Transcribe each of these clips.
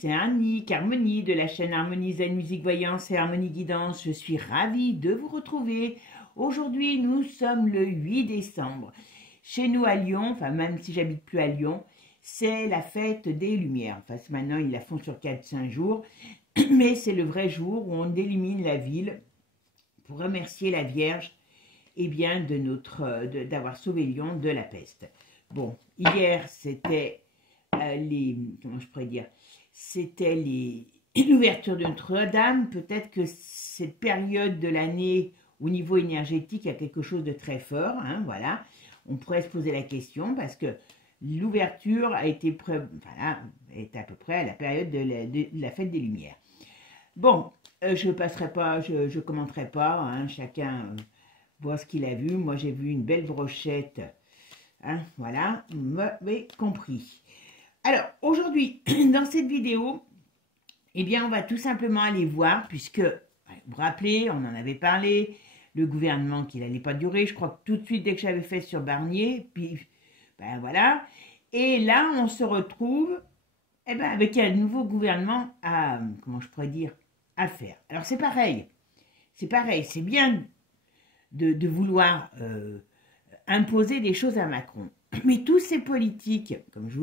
c'est Annick, Harmonie de la chaîne Harmonie Zen Musique Voyance et Harmonie Guidance. Je suis ravie de vous retrouver. Aujourd'hui, nous sommes le 8 décembre. Chez nous à Lyon, enfin même si j'habite plus à Lyon, c'est la fête des Lumières. Enfin maintenant, ils la font sur 4-5 jours, mais c'est le vrai jour où on illumine la ville pour remercier la Vierge et bien d'avoir sauvé Lyon de la peste. Bon, hier c'était c'était l'ouverture de Notre-Dame. Peut-être que cette période de l'année, au niveau énergétique, il y a quelque chose de très fort, hein, voilà. On pourrait se poser la question parce que l'ouverture est à peu près à la période de la fête des Lumières. Bon, je passerai pas, je commenterai pas, hein, chacun voit ce qu'il a vu. Moi, j'ai vu une belle brochette, hein, voilà, vous m'avez compris. Alors, aujourd'hui, dans cette vidéo, eh bien, on va tout simplement aller voir, puisque, vous vous rappelez, on en avait parlé, le gouvernement qui n'allait pas durer, je crois que tout de suite, dès que j'avais fait sur Barnier, puis, ben voilà, et là, on se retrouve, eh ben, avec un nouveau gouvernement à, comment je pourrais dire, à faire. Alors, c'est pareil, c'est bien de vouloir imposer des choses à Macron. Mais tous ces politiques, comme je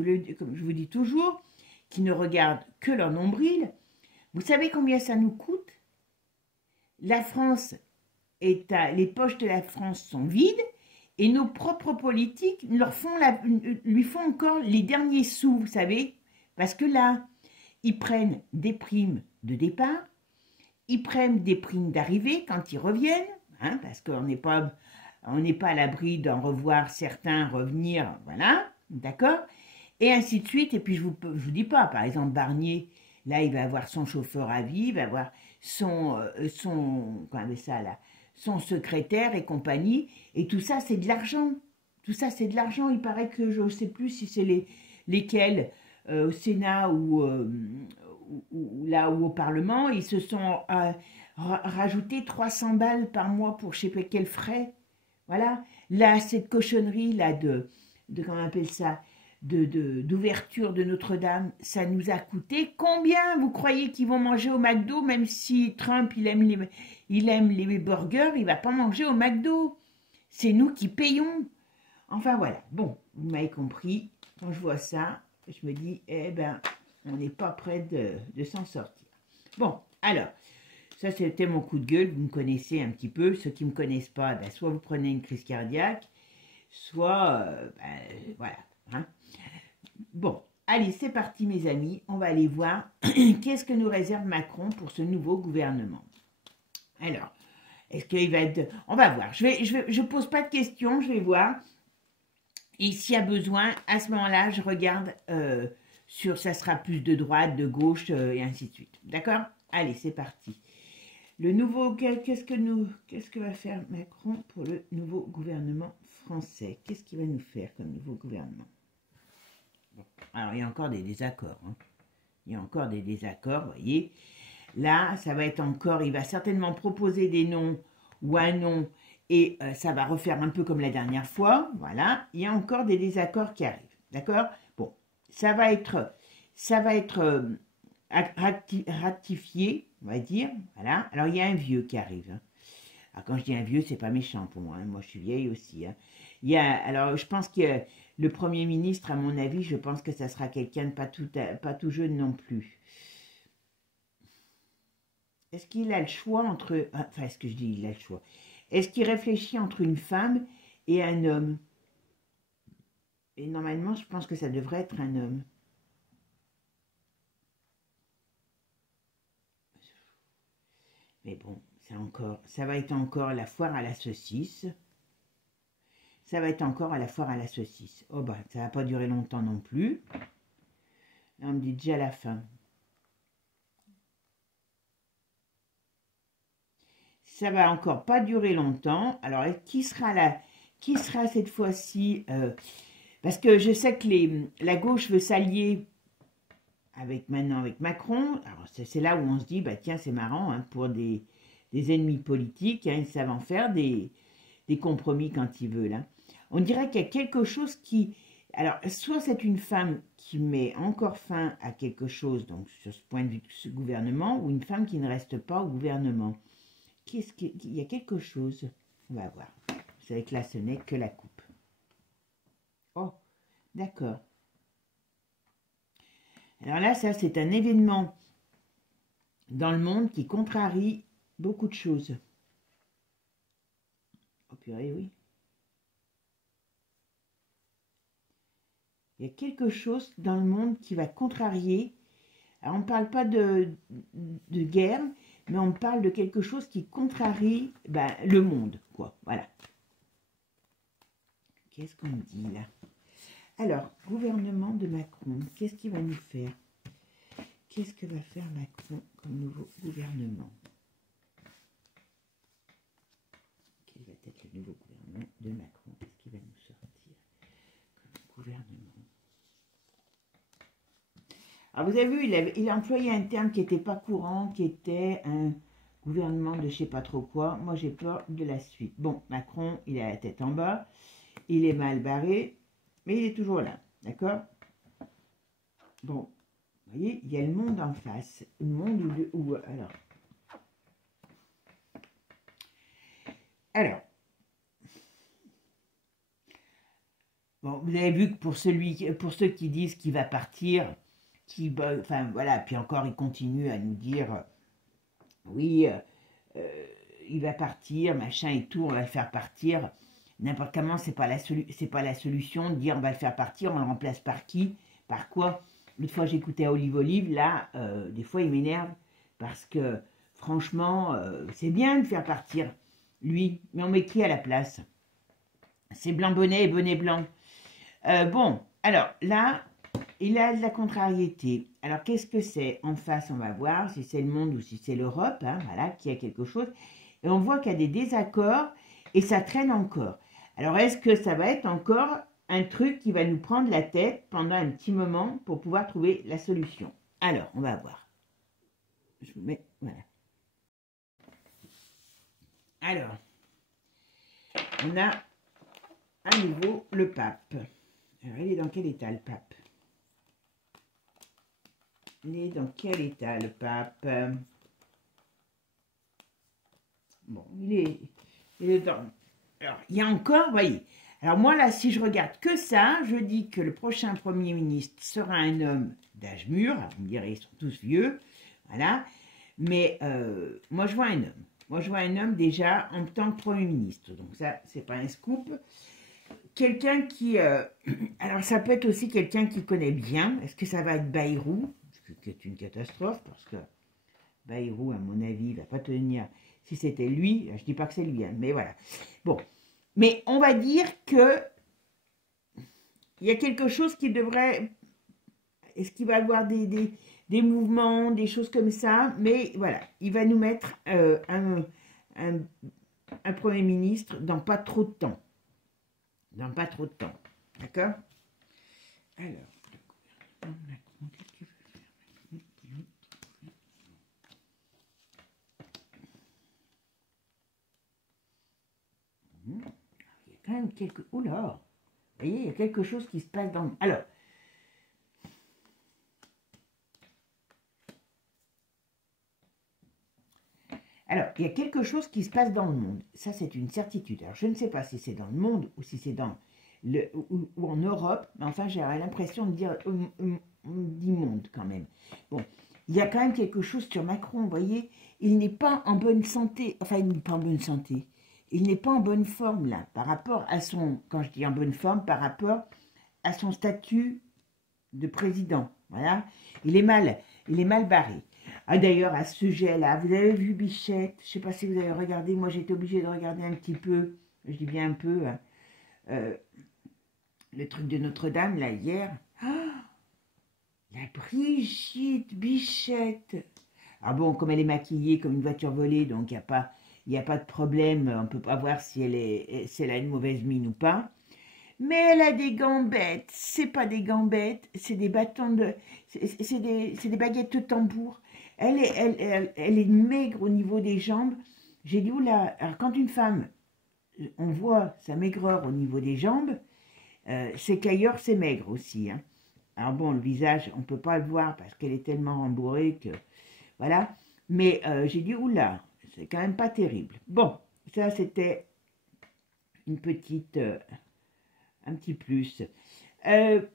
vous dis toujours, qui ne regardent que leur nombril, vous savez combien ça nous coûte? La France les poches de la France sont vides et nos propres politiques lui font encore les derniers sous, vous savez, parce que là, ils prennent des primes de départ, ils prennent des primes d'arrivée quand ils reviennent, hein, parce qu'on n'est pas à l'abri d'en revoir certains revenir, voilà, d'accord, et ainsi de suite. Et puis je vous dis pas, par exemple Barnier, là il va avoir son chauffeur à vie, il va avoir son secrétaire et compagnie, et tout ça c'est de l'argent, il paraît que je ne sais plus si c'est lesquels au Sénat ou là ou au Parlement, ils se sont rajoutés 300 balles par mois pour je ne sais pas quels frais. Voilà, là, cette cochonnerie là comment on appelle ça, d'ouverture de Notre-Dame, ça nous a coûté combien? Vous croyez qu'ils vont manger au McDo, même si Trump, il aime les burgers, il va pas manger au McDo. C'est nous qui payons. Enfin voilà, bon, vous m'avez compris, quand je vois ça, je me dis, eh ben, on n'est pas près de s'en sortir. Bon, alors, ça, c'était mon coup de gueule. Vous me connaissez un petit peu. Ceux qui ne me connaissent pas, ben, soit vous prenez une crise cardiaque, soit, voilà. Hein. Bon, allez, c'est parti, mes amis. On va aller voir qu'est-ce que nous réserve Macron pour ce nouveau gouvernement. Alors, est-ce qu'il va être... On va voir. Je pose pas de questions, je vais voir. Et s'il y a besoin, à ce moment-là, je regarde ça sera plus de droite, de gauche, et ainsi de suite. D'accord? Allez, c'est parti. Le nouveau, qu'est-ce que va faire Macron pour le nouveau gouvernement français? Qu'est-ce qu'il va nous faire comme nouveau gouvernement? Bon, alors, il y a encore des désaccords. Hein. Il y a encore des désaccords, vous voyez. Là, ça va être encore, il va certainement proposer des noms ou un nom, et ça va refaire un peu comme la dernière fois. Voilà, il y a encore des désaccords qui arrivent. D'accord? Bon, ça va être ratifié, on va dire, voilà. Alors, il y a un vieux qui arrive. Hein. Alors, quand je dis un vieux, c'est pas méchant pour moi. Hein. Moi, je suis vieille aussi. Hein. Alors, je pense que le Premier ministre, à mon avis, je pense que ça sera quelqu'un de pas tout jeune non plus. Est-ce qu'il a le choix entre... Enfin, est-ce que je dis il a le choix? Est-ce qu'il réfléchit entre une femme et un homme? Et normalement, je pense que ça devrait être un homme. Mais bon, ça va être encore la foire à la saucisse. Ça va être encore à la foire à la saucisse. Oh bah, ça va pas durer longtemps non plus. Là, on me dit déjà la fin. Ça va encore pas durer longtemps. Alors, qui sera cette fois-ci parce que je sais que la gauche veut s'allier maintenant avec Macron. Alors, c'est là où on se dit, bah tiens, c'est marrant, hein, pour des ennemis politiques, hein, ils savent en faire des compromis quand ils veulent. Hein. On dirait qu'il y a quelque chose qui Alors, soit c'est une femme qui met encore fin à quelque chose, donc sur ce point de vue de ce gouvernement, ou une femme qui ne reste pas au gouvernement. Il y a quelque chose. On va voir. Vous savez que là, ce n'est que la coupe. Oh, d'accord. Alors là, ça, c'est un événement dans le monde qui contrarie beaucoup de choses. Oh purée, oui. Il y a quelque chose dans le monde qui va contrarier. Alors, on ne parle pas de guerre, mais on parle de quelque chose qui contrarie le monde, quoi. Voilà. Qu'est-ce qu'on dit là? Alors, gouvernement de Macron, qu'est-ce qu'il va nous faire? Qu'est-ce que va faire Macron comme nouveau gouvernement? Quel va être le nouveau gouvernement de Macron? Qu'est-ce qu'il va nous sortir comme gouvernement? Alors, vous avez vu, il a employé un terme qui n'était pas courant, qui était un gouvernement de je ne sais pas trop quoi. Moi, j'ai peur de la suite. Bon, Macron, il a la tête en bas, il est mal barré, mais il est toujours là, d'accord? Bon, vous voyez, il y a le monde en face. Le monde alors, bon, vous avez vu que pour ceux qui disent qu'il va partir, enfin voilà, puis encore il continue à nous dire, oui, il va partir, machin et tout, on va le faire partir. N'importe comment, c'est pas la solution de dire on va le faire partir, on le remplace par qui, par quoi. L'autre fois j'écoutais Olive, là, des fois il m'énerve parce que franchement, c'est bien de faire partir lui, mais on met qui à la place? C'est blanc bonnet et bonnet blanc. Bon, alors là, il a de la contrariété. Alors qu'est-ce que c'est? En face, on va voir si c'est le monde ou si c'est l'Europe, hein, voilà, qui a quelque chose. Et on voit qu'il y a des désaccords et ça traîne encore. Alors est-ce que ça va être encore un truc qui va nous prendre la tête pendant un petit moment pour pouvoir trouver la solution? Alors, on va voir. Je vous mets, voilà. Alors, on a à nouveau le pape. Alors, il est dans quel état le pape? Il est dans quel état le pape? Bon, il est dans... Alors, il y a encore, vous voyez. Alors moi, là, si je regarde que ça, je dis que le prochain Premier ministre sera un homme d'âge mûr. Alors, vous me direz, ils sont tous vieux. Voilà. Mais moi, je vois un homme. Moi, je vois un homme déjà en tant que Premier ministre. Donc ça, c'est pas un scoop. Quelqu'un qui... alors, ça peut être aussi quelqu'un qui connaît bien. Est-ce que ça va être Bayrou? C'est une catastrophe, parce que Bayrou, à mon avis, il ne va pas tenir. Si c'était lui, je ne dis pas que c'est lui, hein, mais voilà. Bon, mais on va dire que il y a quelque chose qui devrait... Est-ce qu'il va y avoir des mouvements, des choses comme ça? Mais voilà, il va nous mettre un Premier ministre dans pas trop de temps. Dans pas trop de temps. D'accord? Alors, qu'est-ce qu'il veut faire? Il y a quand même quelque... Oula! Vous voyez, il y a quelque chose qui se passe dans... Alors, il y a quelque chose qui se passe dans le monde. Ça, c'est une certitude. Alors, je ne sais pas si c'est dans le monde ou si c'est dans ou en Europe, mais enfin, j'ai l'impression de dire du monde quand même. Bon, il y a quand même quelque chose sur Macron, vous voyez. Il n'est pas en bonne santé. Enfin, il n'est pas en bonne santé. Il n'est pas en bonne forme, là, par rapport à son... Quand je dis en bonne forme, par rapport à son statut de président. Voilà. Il est mal barré. Ah, d'ailleurs, à ce sujet-là, vous avez vu Bichette? Je ne sais pas si vous avez regardé. Moi, j'étais obligée de regarder un petit peu. Je dis bien un peu. Le truc de Notre-Dame, là, hier. Ah, la Brigitte Bichette. Ah bon, comme elle est maquillée comme une voiture volée, donc il n'y a pas de problème. On ne peut pas voir si elle a une mauvaise mine ou pas. Mais elle a des gambettes. C'est pas des gambettes, c'est des bâtons de... C'est des baguettes de tambour. Elle est maigre au niveau des jambes. J'ai dit, oula, alors quand une femme, on voit sa maigreur au niveau des jambes, c'est qu'ailleurs, c'est maigre aussi. Hein. Alors bon, le visage, on ne peut pas le voir parce qu'elle est tellement rembourrée que... Voilà. Mais j'ai dit, oula, c'est quand même pas terrible. Bon, ça, c'était une petite... un petit plus.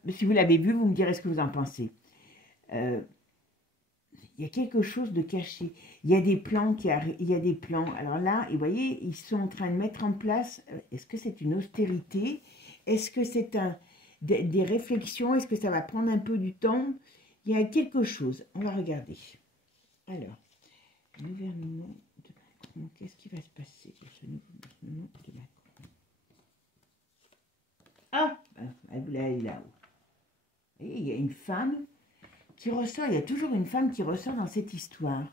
Si vous l'avez vu, vous me direz ce que vous en pensez. Il y a quelque chose de caché. Il y a des plans qui arrivent. Il y a des plans. Alors là, vous voyez, ils sont en train de mettre en place. Est-ce que c'est une austérité? Est-ce que c'est des réflexions? Est-ce que ça va prendre un peu du temps? Il y a quelque chose. On va regarder. Alors, gouvernement de Macron. Qu'est-ce qui va se passer sur ce gouvernement de Macron? Ah, elle est là-haut. Et il y a une femme qui ressort. Il y a toujours une femme qui ressort dans cette histoire.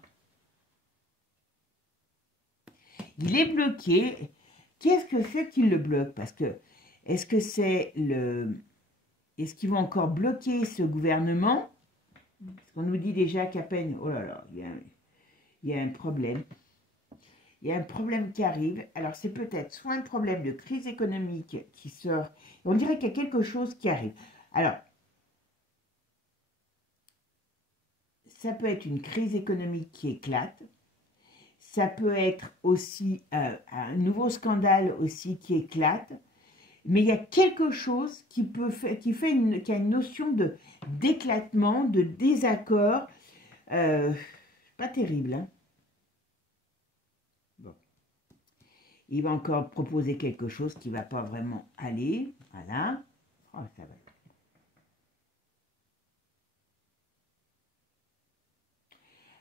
Il est bloqué. Qu'est-ce que fait qu'il le bloque? Parce que, est-ce que c'est le... Est-ce qu'ils vont encore bloquer ce gouvernement? Parce qu'on nous dit déjà qu'à peine... Oh là là, il y a un problème. Il y a un problème qui arrive. Alors, c'est peut-être soit un problème de crise économique qui sort. On dirait qu'il y a quelque chose qui arrive. Alors, ça peut être une crise économique qui éclate. Ça peut être aussi un nouveau scandale aussi qui éclate. Mais il y a quelque chose qui a une notion d'éclatement, de désaccord. Pas terrible, hein? Bon. Il va encore proposer quelque chose qui ne va pas vraiment aller. Voilà. Oh, ça va.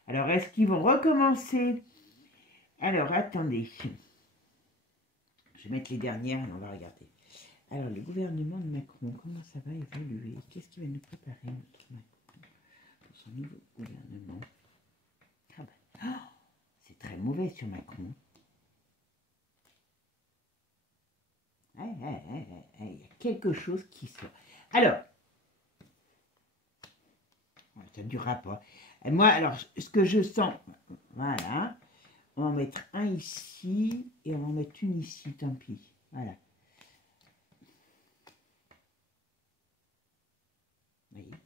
Alors, est-ce qu'ils vont recommencer? Alors, attendez. Je vais mettre les dernières et on va regarder. Alors, le gouvernement de Macron, comment ça va évoluer? Qu'est-ce qui va nous préparer, notre Macron, pour son nouveau gouvernement? Ah ben, oh, c'est très mauvais sur Macron. Il y a quelque chose qui sort. Alors, ça ne durera pas. Et moi, alors, ce que je sens, voilà, on va en mettre un ici et on va en mettre une ici, tant pis. Voilà.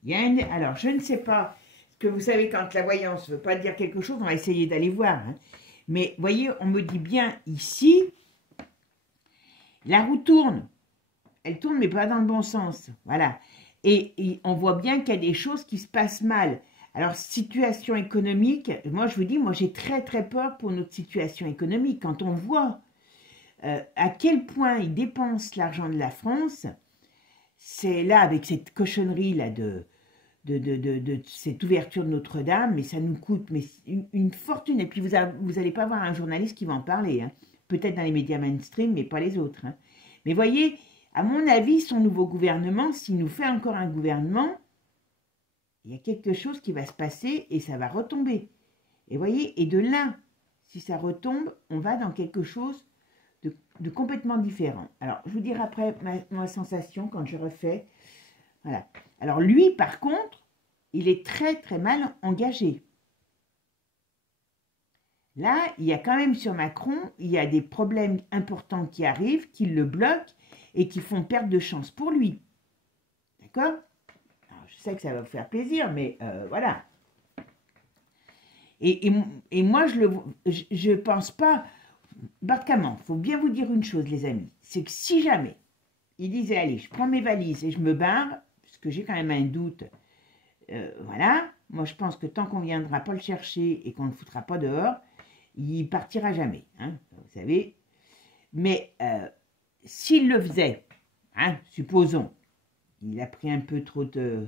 Il y a un, alors, je ne sais pas, ce que vous savez, quand la voyance ne veut pas dire quelque chose, on va essayer d'aller voir. Hein. Mais, voyez, on me dit bien ici, la roue tourne. Elle tourne, mais pas dans le bon sens. Voilà. Et on voit bien qu'il y a des choses qui se passent mal. Alors, situation économique, moi, je vous dis, moi, j'ai très, très peur pour notre situation économique. Quand on voit à quel point ils dépensent l'argent de la France, c'est là, avec cette cochonnerie-là de cette ouverture de Notre-Dame, mais ça nous coûte une fortune. Et puis, vous n'allez pas voir un journaliste qui va en parler. Hein. Peut-être dans les médias mainstream, mais pas les autres. Hein. Mais voyez, à mon avis, son nouveau gouvernement, s'il nous fait encore un gouvernement, il y a quelque chose qui va se passer et ça va retomber. Et voyez, et de là, si ça retombe, on va dans quelque chose de complètement différent. Alors, je vous dirai après ma sensation quand je refais. Voilà. Alors, lui, par contre, il est très, très mal engagé. Là, il y a quand même sur Macron, il y a des problèmes importants qui arrivent, qui le bloquent et qui font perdre de chance pour lui. D'accord? Je sais que ça va vous faire plaisir, mais voilà. Et moi, je ne pense pas... Barcamment, il faut bien vous dire une chose, les amis. C'est que si jamais il disait, allez, je prends mes valises et je me barre, parce que j'ai quand même un doute, voilà. Moi, je pense que tant qu'on ne viendra pas le chercher et qu'on ne le foutra pas dehors, il partira jamais, hein, vous savez. Mais s'il le faisait, hein, supposons, il a pris un peu trop de...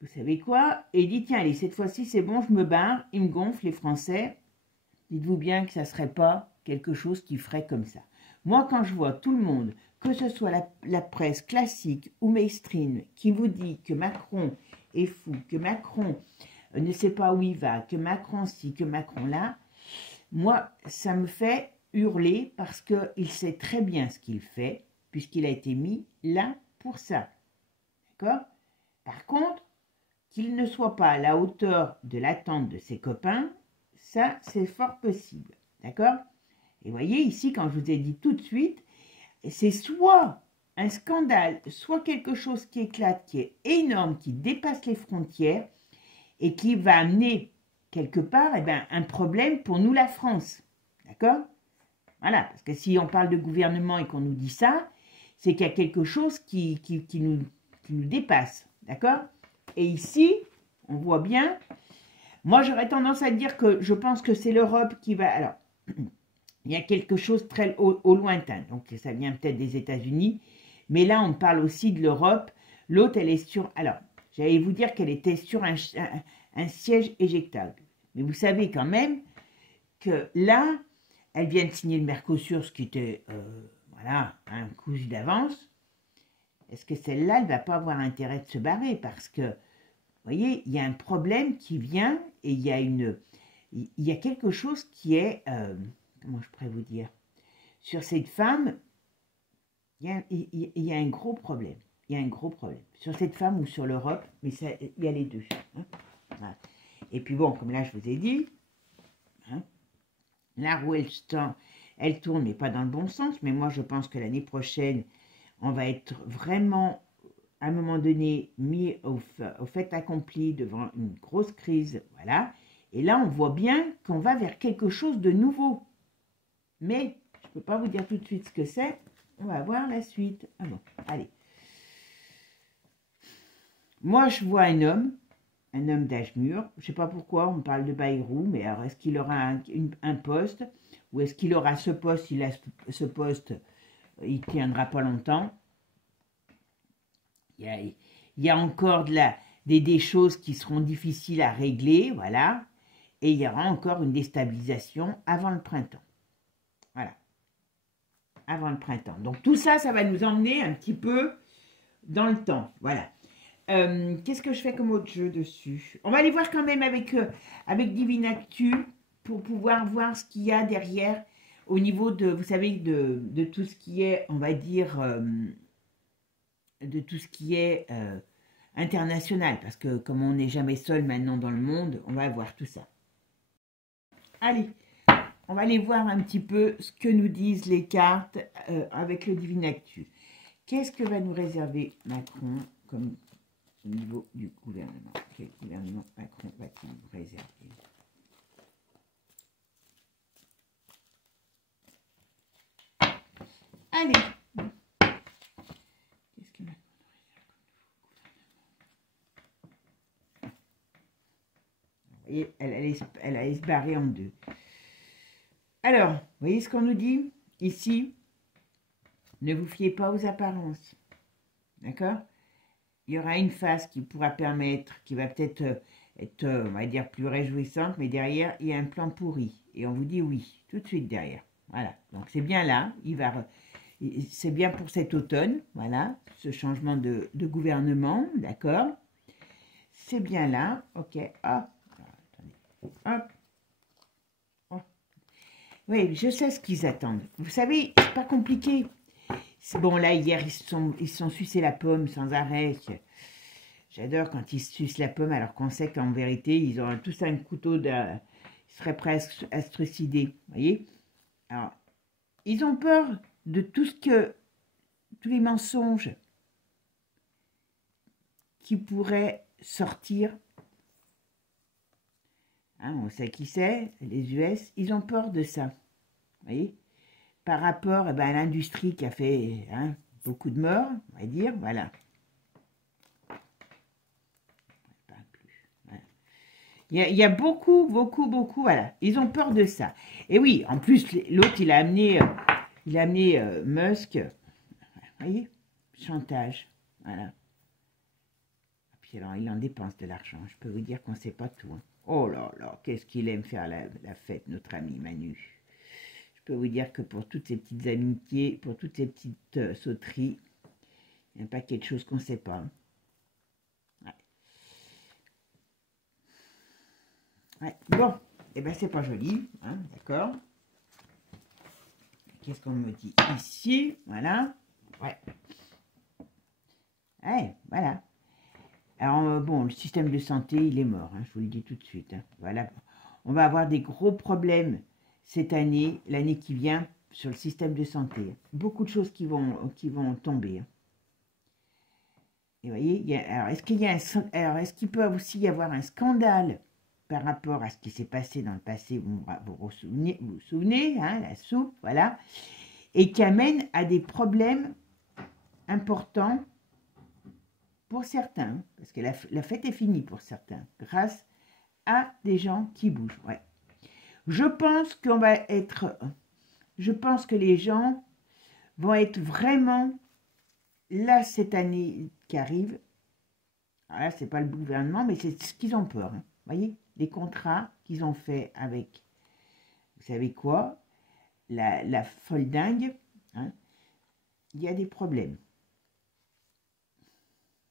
Vous savez quoi? Et il dit, tiens, allez, cette fois-ci, c'est bon, je me barre, ils me gonflent, les Français. Dites-vous bien que ça ne serait pas quelque chose qui ferait comme ça. Moi, quand je vois tout le monde, que ce soit la presse classique ou mainstream, qui vous dit que Macron est fou, que Macron ne sait pas où il va, que Macron ci, que Macron là, moi, ça me fait hurler parce qu'il sait très bien ce qu'il fait, puisqu'il a été mis là pour ça. D'accord? Par contre, qu'il ne soit pas à la hauteur de l'attente de ses copains, ça, c'est fort possible. D'accord? Et voyez, ici, quand je vous ai dit tout de suite, c'est soit un scandale, soit quelque chose qui éclate, qui est énorme, qui dépasse les frontières et qui va amener quelque part un problème pour nous, la France. D'accord? Voilà, parce que si on parle de gouvernement et qu'on nous dit ça, c'est qu'il y a quelque chose qui nous dépasse. D'accord? Et ici, on voit bien, moi j'aurais tendance à dire que je pense que c'est l'Europe qui va... Alors, il y a quelque chose très au lointain, donc ça vient peut-être des États-Unis, mais là on parle aussi de l'Europe. L'autre, elle est sur... Alors, j'allais vous dire qu'elle était sur un siège éjectable. Mais vous savez quand même que là, elle vient de signer le Mercosur, ce qui était, voilà, un coup d'avance. Est-ce que celle-là, elle ne va pas avoir intérêt de se barrer? Parce que, vous voyez, il y a un problème qui vient et il y a quelque chose qui est, comment je pourrais vous dire? Sur cette femme, il y a un gros problème. Il y a un gros problème. Sur cette femme ou sur l'Europe, mais ça, il y a les deux. Hein. Voilà. Et puis bon, comme là, je vous ai dit, hein, la roue, elle tourne, mais pas dans le bon sens. Mais moi, je pense que l'année prochaine, on va être vraiment, à un moment donné, mis au fait accompli devant une grosse crise. Voilà. Et là, on voit bien qu'on va vers quelque chose de nouveau. Mais je ne peux pas vous dire tout de suite ce que c'est. On va voir la suite. Ah bon, allez. Moi, je vois un homme d'âge mûr. Je ne sais pas pourquoi on parle de Bayrou, mais alors est-ce qu'il aura un poste? Ou est-ce qu'il aura ce poste? Il a ce poste, il ne tiendra pas longtemps. Il y a encore des choses qui seront difficiles à régler, voilà. Et il y aura encore une déstabilisation avant le printemps. Voilà. Avant le printemps. Donc tout ça, ça va nous emmener un petit peu dans le temps. Voilà. Qu'est-ce que je fais comme autre jeu dessus? On va aller voir quand même avec Divinactu pour pouvoir voir ce qu'il y a derrière au niveau de, vous savez, de tout ce qui est, on va dire, de tout ce qui est international. Parce que comme on n'est jamais seul maintenant dans le monde, on va voir tout ça. Allez, on va aller voir un petit peu ce que nous disent les cartes avec le Divinactu. Qu'est-ce que va nous réserver Macron comme au niveau du gouvernement? Quel gouvernement Macron va-t-il nous réserver? Allez. Qu'est-ce que Macron nous réserve? Vous voyez, elle allait se barrer en deux. Alors, vous voyez ce qu'on nous dit ici? Ne vous fiez pas aux apparences. D'accord? Il y aura une phase qui pourra permettre, qui va peut-être être, on va dire, plus réjouissante, mais derrière, il y a un plan pourri. Et on vous dit oui, tout de suite derrière. Voilà, donc c'est bien là, c'est bien pour cet automne, voilà, ce changement de gouvernement, d'accord? C'est bien là, ok, hop, attendez, hop. Oh. Oui, je sais ce qu'ils attendent. Vous savez, c'est pas compliqué. Bon, là, hier, ils se sont sucés la pomme sans arrêt. J'adore quand ils se sucent la pomme, alors qu'on sait qu'en vérité, ils ont tous un couteau ils seraient prêts à se trucider. Vous voyez? Alors, ils ont peur de tous les mensonges qui pourraient sortir. Hein, on sait qui c'est, les US. Ils ont peur de ça. Vous voyez? Par rapport à l'industrie qui a fait beaucoup de morts, on va dire, voilà. Il y a beaucoup, voilà. Ils ont peur de ça. Et oui, en plus, l'autre, il a amené Musk, vous voyez, chantage, voilà. Et puis alors, il en dépense de l'argent. Je peux vous dire qu'on ne sait pas tout. Hein. Oh là là, qu'est-ce qu'il aime faire la fête, notre ami Manu. Je peux vous dire que pour toutes ces petites amitiés, pour toutes ces petites sauteries, il y a un paquet de choses qu'on ne sait pas. Ouais. Ouais. Bon, et ben c'est pas joli, hein, d'accord. Qu'est-ce qu'on me dit ici? Voilà. Ouais. Ouais, voilà. Alors, bon, le système de santé, il est mort, hein, je vous le dis tout de suite. Hein. Voilà. On va avoir des gros problèmes cette année, l'année qui vient, sur le système de santé. Beaucoup de choses qui vont tomber. Et vous voyez, alors est-ce qu'il peut aussi y avoir un scandale par rapport à ce qui s'est passé dans le passé, vous vous souvenez, hein, la soupe, voilà, et qui amène à des problèmes importants pour certains, parce que la fête est finie pour certains, grâce à des gens qui bougent. Ouais. Je pense que les gens vont être vraiment là cette année qui arrive. Alors là, c'est pas le gouvernement, mais c'est ce qu'ils ont peur. Hein. Vous voyez, les contrats qu'ils ont fait avec, vous savez quoi, la folle dingue, hein, il y a des problèmes.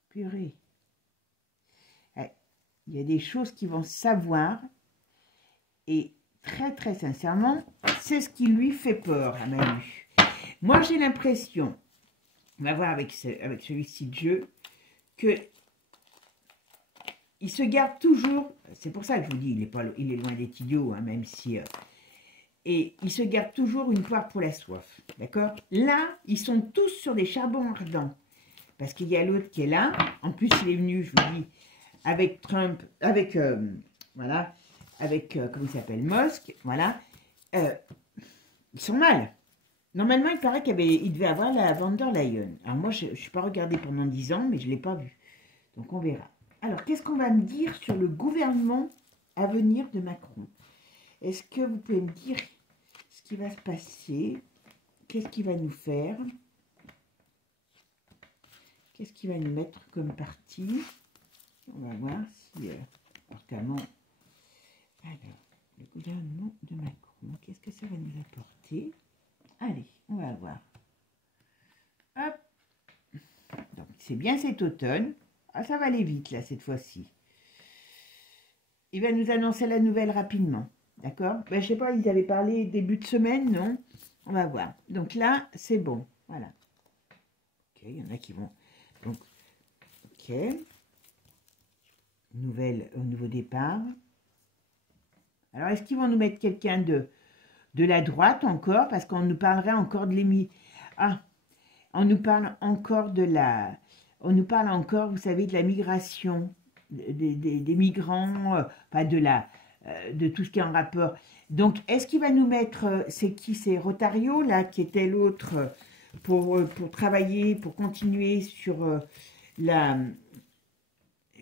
Purée. Ouais, il y a des choses qu'ils vont savoir et très très sincèrement, c'est ce qui lui fait peur à Manu. Moi, j'ai l'impression, on va voir avec celui-ci de jeu, que il se garde toujours, c'est pour ça que je vous dis, il est loin d'être idiot, hein, même si... et il se garde toujours une poire pour la soif, d'accord? Là, ils sont tous sur des charbons ardents, parce qu'il y a l'autre qui est là, en plus il est venu, je vous dis, avec Trump, avec, voilà, avec, comment il s'appelle, Musk, voilà, ils sont mal. Normalement, il paraît qu'il devait avoir la von der Leyen. Alors moi, je ne suis pas regardée pendant 10 ans, mais je ne l'ai pas vu. Donc on verra. Alors, qu'est-ce qu'on va me dire sur le gouvernement à venir de Macron? Est-ce que vous pouvez me dire ce qui va se passer? Qu'est-ce qu'il va nous faire? Qu'est-ce qu'il va nous mettre comme parti? On va voir si, notamment, alors, le gouvernement de Macron, qu'est-ce que ça va nous apporter? Allez, on va voir. Hop. Donc, c'est bien cet automne. Ah, ça va aller vite, là, cette fois-ci. Il va nous annoncer la nouvelle rapidement. D'accord? Ben, je sais pas, ils avaient parlé début de semaine, non? On va voir. Donc là, c'est bon. Voilà. Ok, il y en a qui vont... Donc, ok. Nouveau départ. Alors, est-ce qu'ils vont nous mettre quelqu'un de la droite encore? Parce qu'on nous parlerait encore de on nous parle encore on nous parle encore, vous savez, de la migration, des migrants, pas de tout ce qui est en rapport. Donc, est-ce qu'il va nous mettre, c'est qui? C'est Rotario, là, qui était l'autre, pour travailler, pour continuer sur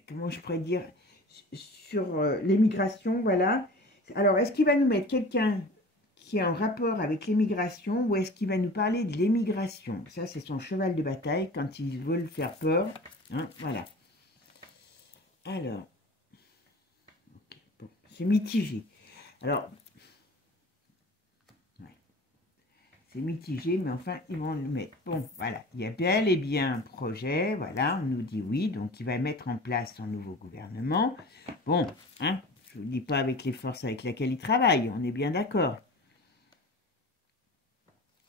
comment je pourrais dire, sur l'immigration, voilà. Alors, est-ce qu'il va nous mettre quelqu'un qui est en rapport avec l'immigration ou est-ce qu'il va nous parler de l'immigration? Ça, c'est son cheval de bataille quand il veut le faire peur. Hein, voilà. Alors, okay, bon, c'est mitigé. Alors, ouais, c'est mitigé, mais enfin, ils vont le mettre. Bon, voilà, il y a bel et bien un projet, voilà, on nous dit oui, donc il va mettre en place son nouveau gouvernement. Bon, hein, je ne vous dis pas avec les forces avec lesquelles il travaille, on est bien d'accord.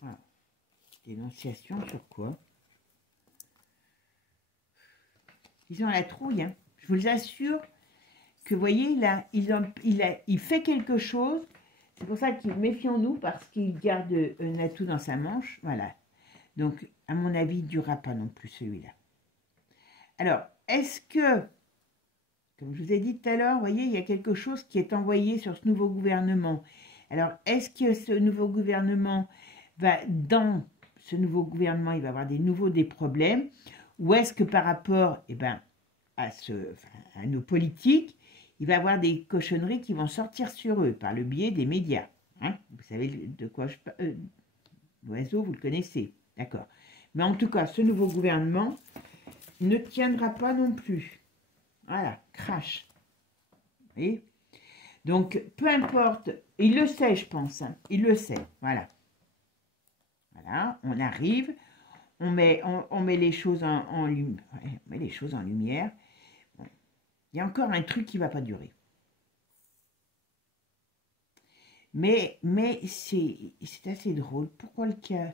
Voilà. Dénonciation sur quoi? Ils ont la trouille, hein. Je vous assure que, vous voyez, là, il fait quelque chose. C'est pour ça qu'il méfions-nous, parce qu'il garde un atout dans sa manche. Voilà. Donc, à mon avis, il ne durera pas non plus celui-là. Alors, est-ce que, comme je vous ai dit tout à l'heure, vous voyez, il y a quelque chose qui est envoyé sur ce nouveau gouvernement. Alors, est-ce que ce nouveau gouvernement dans ce nouveau gouvernement, il va avoir des problèmes, ou est-ce que par rapport à nos politiques, il va y avoir des cochonneries qui vont sortir sur eux par le biais des médias. Hein, vous savez de quoi je parle. L'oiseau, vous le connaissez. D'accord. Mais en tout cas, ce nouveau gouvernement ne tiendra pas non plus. Voilà, crash. Vous voyez? Donc, peu importe, il le sait, je pense. Hein, il le sait. Voilà. Voilà, on arrive, on met les choses en lumière. Bon. Il y a encore un truc qui ne va pas durer. Mais c'est assez drôle. Pourquoi le chaos?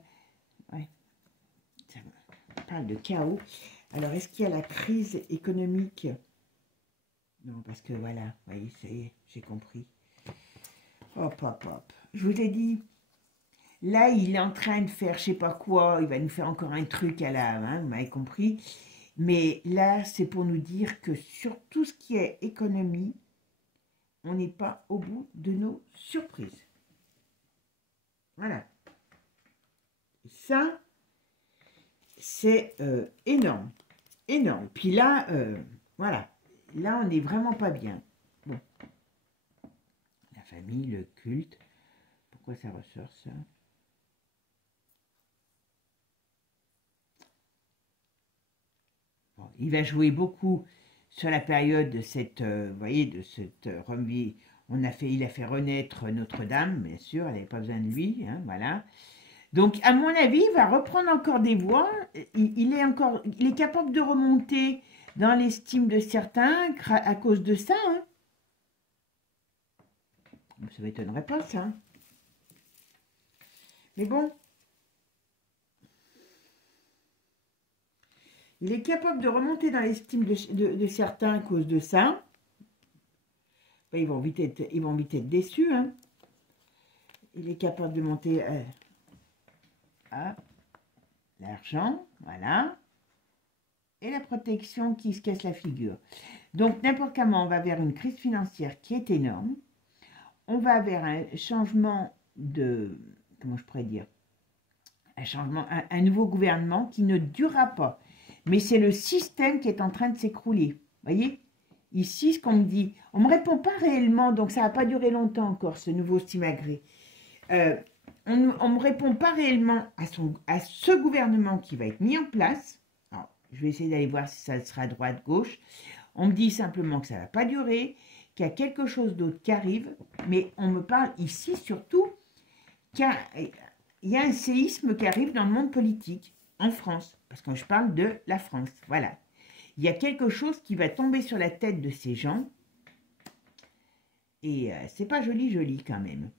Ouais. On parle de chaos. Alors, est-ce qu'il y a la crise économique? Non, parce que voilà, vous voyez, ça y est, j'ai compris. Hop, hop, hop. Je vous ai dit, là, il est en train de faire je sais pas quoi, il va nous faire encore un truc à la, hein, vous m'avez compris. Mais là, c'est pour nous dire que sur tout ce qui est économie, on n'est pas au bout de nos surprises. Voilà. Ça, c'est énorme. Énorme. Puis là, voilà. Là, on n'est vraiment pas bien. Bon. La famille, le culte. Pourquoi ça ressort, ça? Bon, il va jouer beaucoup sur la période de cette, vous voyez, de cette il a fait renaître Notre-Dame, bien sûr, elle n'avait pas besoin de lui, hein, voilà. Donc, à mon avis, il va reprendre encore des voix. Il est capable de remonter dans l'estime de certains à cause de ça. Hein. Ça ne m'étonnerait pas, ça. Mais bon, il est capable de remonter dans l'estime de certains à cause de ça. Ils vont vite être déçus. Hein. Il est capable de monter à l'argent, voilà. Et la protection qui se casse la figure. Donc, n'importe comment, on va vers une crise financière qui est énorme. On va vers un changement de... Comment je pourrais dire? Un nouveau gouvernement qui ne durera pas. Mais c'est le système qui est en train de s'écrouler. Vous voyez? Ici, ce qu'on me dit, on ne me répond pas réellement, donc ça ne va pas durer longtemps encore, ce nouveau Stimagré. On ne me répond pas réellement à ce gouvernement qui va être mis en place. Alors, je vais essayer d'aller voir si ça sera droite-gauche. On me dit simplement que ça ne va pas durer, qu'il y a quelque chose d'autre qui arrive, mais on me parle ici surtout qu'il y a un séisme qui arrive dans le monde politique, en France, parce que je parle de la France, voilà. Il y a quelque chose qui va tomber sur la tête de ces gens, et c'est pas joli quand même.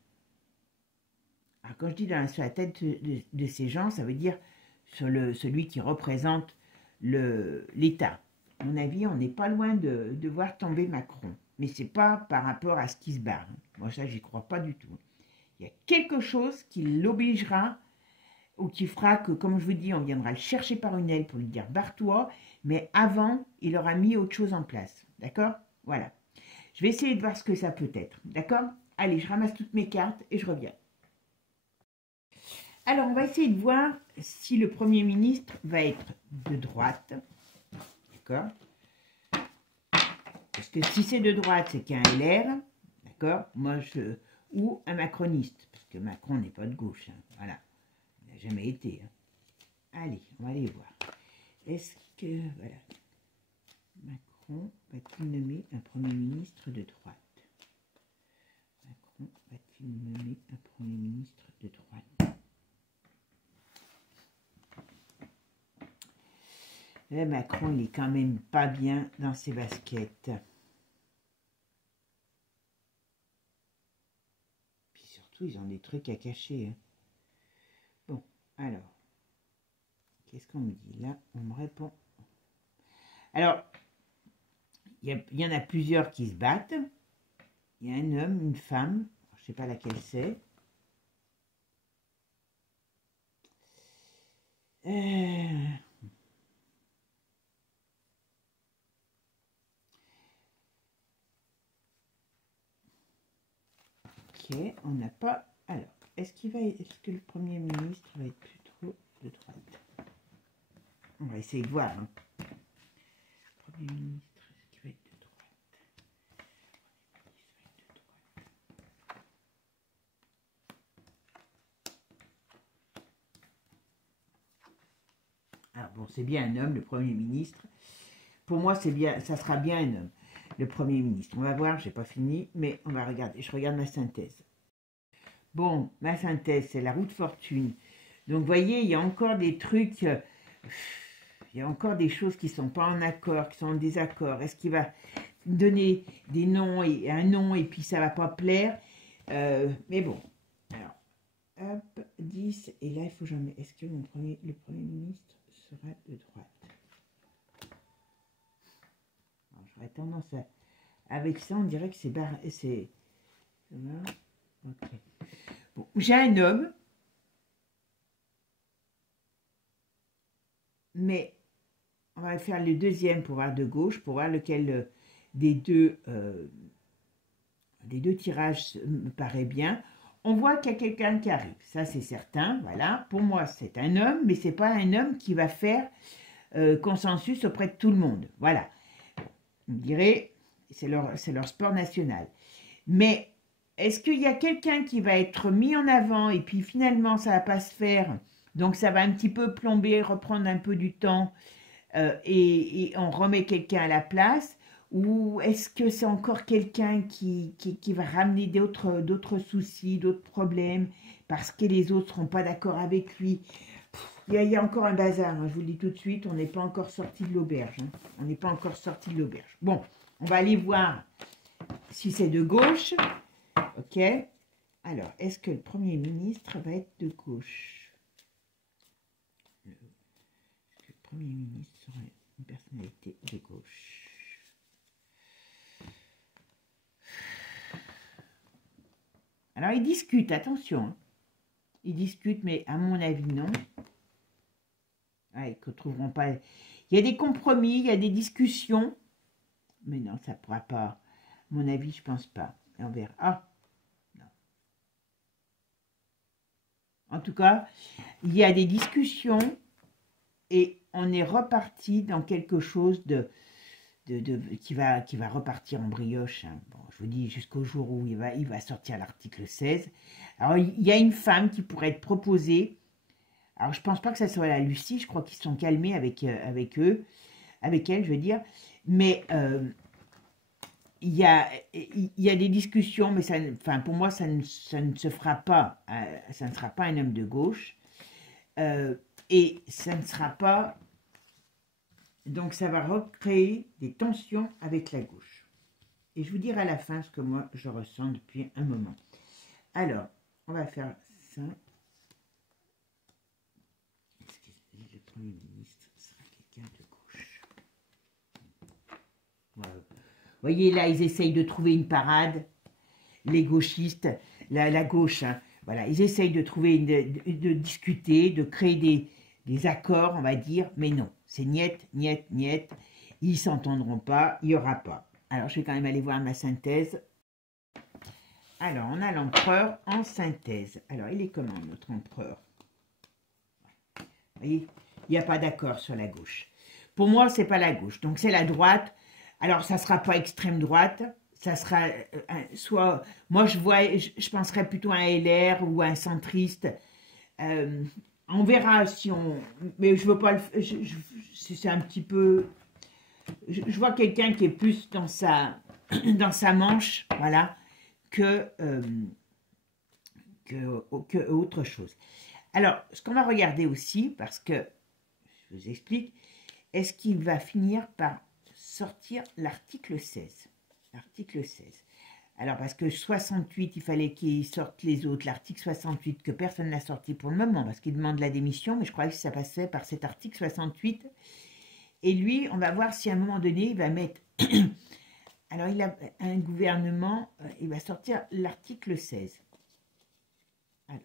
Alors quand je dis sur la tête de ces gens, ça veut dire sur celui qui représente l'État. À mon avis, on n'est pas loin de voir tomber Macron. Mais c'est pas par rapport à ce qui se barre. Moi, ça, j'y crois pas du tout. Il y a quelque chose qui l'obligera ou qui fera que, comme je vous dis, on viendra le chercher par une aile pour lui dire « barre-toi », mais avant, il aura mis autre chose en place. D'accord? Voilà. Je vais essayer de voir ce que ça peut être. D'accord? Allez, je ramasse toutes mes cartes et je reviens. Alors, on va essayer de voir si le Premier ministre va être de droite. D'accord? Parce que si c'est de droite, c'est qu'il y a un LR. D'accord? Ou un macroniste. Parce que Macron n'est pas de gauche. Hein, voilà. Il n'a jamais été. Hein. Allez, on va aller voir. Est-ce que... Voilà. Macron va-t-il nommer un Premier ministre de droite? Macron va-t-il nommer un Premier ministre de droite? Macron, il est quand même pas bien dans ses baskets. Puis surtout, ils ont des trucs à cacher. Hein. Bon, alors, qu'est-ce qu'on me dit? Là, on me répond. Alors, il y en a plusieurs qui se battent. Il y a un homme, une femme, je ne sais pas laquelle c'est. Ok, on n'a pas... Alors, est-ce que le Premier ministre va être plus trop de droite? On va essayer de voir. Hein. Premier ministre, est-ce qu'il va être de droite? Alors bon, c'est bien un homme, le Premier ministre. Pour moi, c'est bien, ça sera bien un homme, le Premier ministre. On va voir, j'ai pas fini, mais on va regarder. Je regarde ma synthèse. Bon, ma synthèse, c'est la roue de fortune. Donc, vous voyez, il y a encore des trucs, il y a encore des choses qui ne sont pas en accord, qui sont en désaccord. Est-ce qu'il va donner des noms et un nom et puis ça ne va pas plaire? Mais bon, alors, hop, 10, et là, il faut jamais... Est-ce que le Premier ministre sera de droite? J'aurais tendance à... Avec ça, on dirait que c'est... Ok. Bon, j'ai un homme, mais on va faire le deuxième pour voir de gauche, pour voir lequel des deux tirages me paraît bien. On voit qu'il y a quelqu'un qui arrive, ça c'est certain, voilà. Pour moi, c'est un homme, mais c'est pas un homme qui va faire consensus auprès de tout le monde, voilà. On dirait, c'est leur sport national. Mais est-ce qu'il y a quelqu'un qui va être mis en avant et puis finalement ça va pas se faire, donc ça va un petit peu plomber, reprendre un peu du temps et on remet quelqu'un à la place, ou est-ce que c'est encore quelqu'un qui va ramener d'autres soucis, d'autres problèmes parce que les autres ne seront pas d'accord avec lui? Il y a encore un bazar, hein, je vous le dis tout de suite, on n'est pas encore sorti de l'auberge. Hein. On n'est pas encore sorti de l'auberge. Bon, on va aller voir si c'est de gauche. Ok. Alors, est-ce que le Premier ministre va être de gauche? Est-ce que le Premier ministre serait une personnalité de gauche? Alors, ils discutent, attention. Hein. Ils discutent, mais à mon avis, non. Ouais, qu'ils ne trouveront pas... Il y a des compromis, il y a des discussions. Mais non, ça ne pourra pas. À mon avis, je ne pense pas. Et on verra. Ah, non. En tout cas, il y a des discussions et on est reparti dans quelque chose qui va repartir en brioche. Hein. Bon, je vous dis jusqu'au jour où il va sortir l'article 16. Alors, il y a une femme qui pourrait être proposée. Alors, je ne pense pas que ça soit la Lucie. Je crois qu'ils se sont calmés avec eux. Avec elle, je veux dire. Mais il y a des discussions, mais ça, enfin, pour moi, ça ne se fera pas. Ça ne sera pas un homme de gauche. Et ça ne sera pas... Donc, ça va recréer des tensions avec la gauche. Et je vous dirai à la fin ce que moi, je ressens depuis un moment. Alors, on va faire ça. Est-ce que le Premier ministre sera quelqu'un de gauche? Voilà. Vous voyez, là, ils essayent de trouver une parade. Les gauchistes, la gauche, hein, voilà, ils essayent de trouver, de discuter, de créer des accords, on va dire, mais non, c'est niet, niet, niet, ils ne s'entendront pas, il n'y aura pas. Alors, je vais quand même aller voir ma synthèse. Alors, on a l'empereur en synthèse. Alors, il est comment, notre empereur? Vous voyez, il n'y a pas d'accord sur la gauche. Pour moi, ce n'est pas la gauche, donc c'est la droite. Alors, ça ne sera pas extrême droite, ça sera soit... Moi, je penserais plutôt à un LR ou à un centriste. On verra si on... Mais je veux pas le... C'est un petit peu... Je vois quelqu'un qui est plus dans sa manche, voilà, que autre chose. Alors, ce qu'on va regarder aussi, parce que, je vous explique, est-ce qu'il va finir par sortir l'article 16. L'article 16. Alors, parce que 68, il fallait qu'il sorte les autres. L'article 68, que personne n'a sorti pour le moment, parce qu'il demande la démission, mais je croyais que ça passait par cet article 68. Et lui, on va voir si à un moment donné, il va mettre... Alors, il a un gouvernement, il va sortir l'article 16. Alors,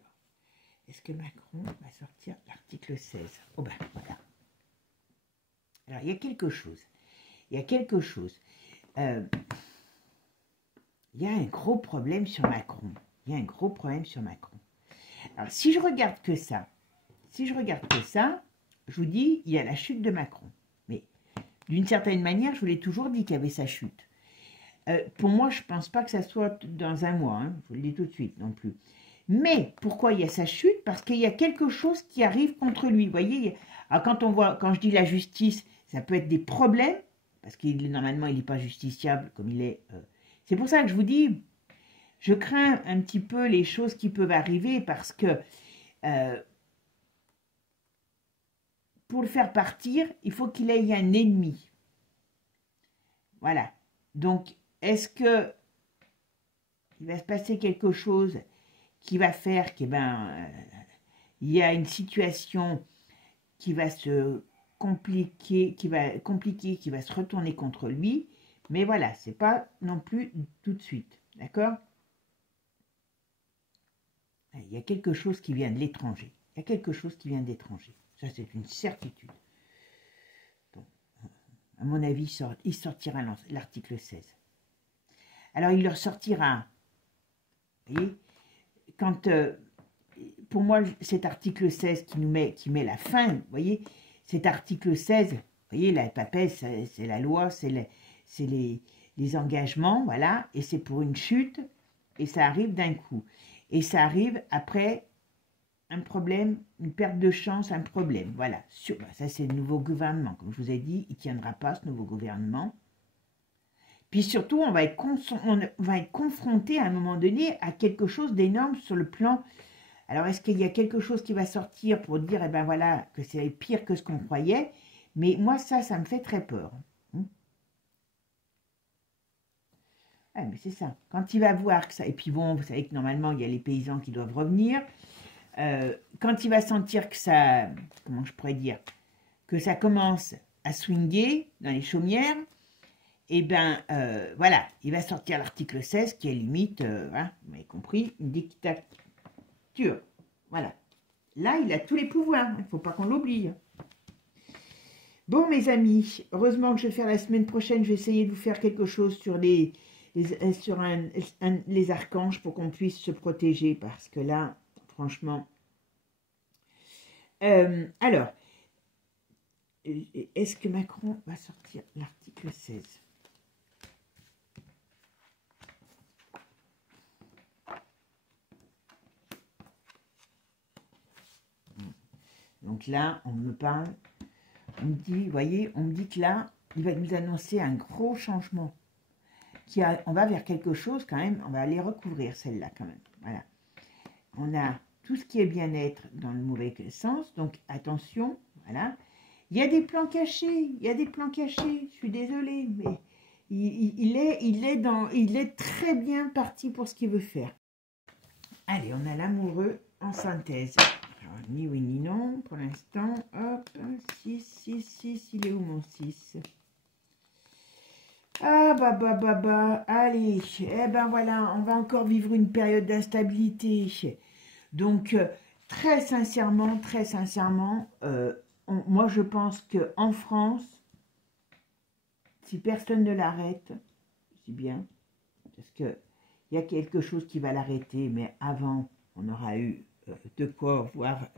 est-ce que Macron va sortir l'article 16? Oh ben, voilà. Alors, il y a quelque chose. Il y a quelque chose. Il y a un gros problème sur Macron. Il y a un gros problème sur Macron. Alors, si je regarde que ça, je vous dis, il y a la chute de Macron. Mais d'une certaine manière, je vous l'ai toujours dit qu'il y avait sa chute. Pour moi, je ne pense pas que ça soit dans un mois, hein, je vous le dis tout de suite non plus. Mais pourquoi il y a sa chute? Parce qu'il y a quelque chose qui arrive contre lui. Vous voyez, alors quand je dis la justice, ça peut être des problèmes, parce qu'il normalement, il n'est pas justiciable comme il est. C'est pour ça que je vous dis, je crains un petit peu les choses qui peuvent arriver, parce que pour le faire partir, il faut qu'il ait un ennemi. Voilà. Donc, est-ce que il va se passer quelque chose qui va faire qu'il y a une situation qui va se compliquer, qui va se retourner contre lui, mais voilà, c'est pas non plus tout de suite, d'accord? Il y a quelque chose qui vient de l'étranger, ça c'est une certitude. Bon. à mon avis, il sortira l'article 16. Alors, il leur sortira, vous voyez, quand, pour moi, cet article 16 qui met la fin, vous voyez, cet article 16, vous voyez, la papesse, c'est la loi, c'est les engagements, voilà, et c'est pour une chute, et ça arrive d'un coup. Et ça arrive après un problème, une perte de chance, un problème, voilà. Ça, c'est le nouveau gouvernement, comme je vous ai dit, il ne tiendra pas, ce nouveau gouvernement. Puis surtout, on va être confronté à un moment donné à quelque chose d'énorme sur le plan. Alors, est-ce qu'il y a quelque chose qui va sortir pour dire, eh ben voilà, que c'est pire que ce qu'on croyait? Mais moi, ça me fait très peur. Ah, mais c'est ça. Quand il va voir que ça... Et puis bon, vous savez que normalement, il y a les paysans qui doivent revenir. Quand il va sentir que ça... Comment je pourrais dire? Que ça commence à swinguer dans les chaumières, et bien, voilà, il va sortir l'article 16 qui est limite, hein, vous m'avez compris, une dictature. Voilà. Là, il a tous les pouvoirs, il ne faut pas qu'on l'oublie. Bon, mes amis, heureusement que je vais faire la semaine prochaine, je vais essayer de vous faire quelque chose sur les archanges pour qu'on puisse se protéger, parce que là, franchement... alors, est-ce que Macron va sortir l'article 16 ? Donc là, on me parle, on me dit, vous voyez, on me dit que là, il va nous annoncer un gros changement. On va vers quelque chose quand même, on va aller recouvrir celle-là quand même. Voilà. On a tout ce qui est bien-être dans le mauvais sens, donc attention, voilà. Il y a des plans cachés, je suis désolée, mais il est très bien parti pour ce qu'il veut faire. Allez, on a l'amoureux en synthèse. Alors, ni oui ni non, pour l'instant, hop, 6, il est où mon 6? Ah allez, eh ben voilà, on va encore vivre une période d'instabilité. Donc, très sincèrement, moi je pense qu'en France, si personne ne l'arrête, c'est bien, parce qu'il y a quelque chose qui va l'arrêter, mais avant, on aura eu de quoi voir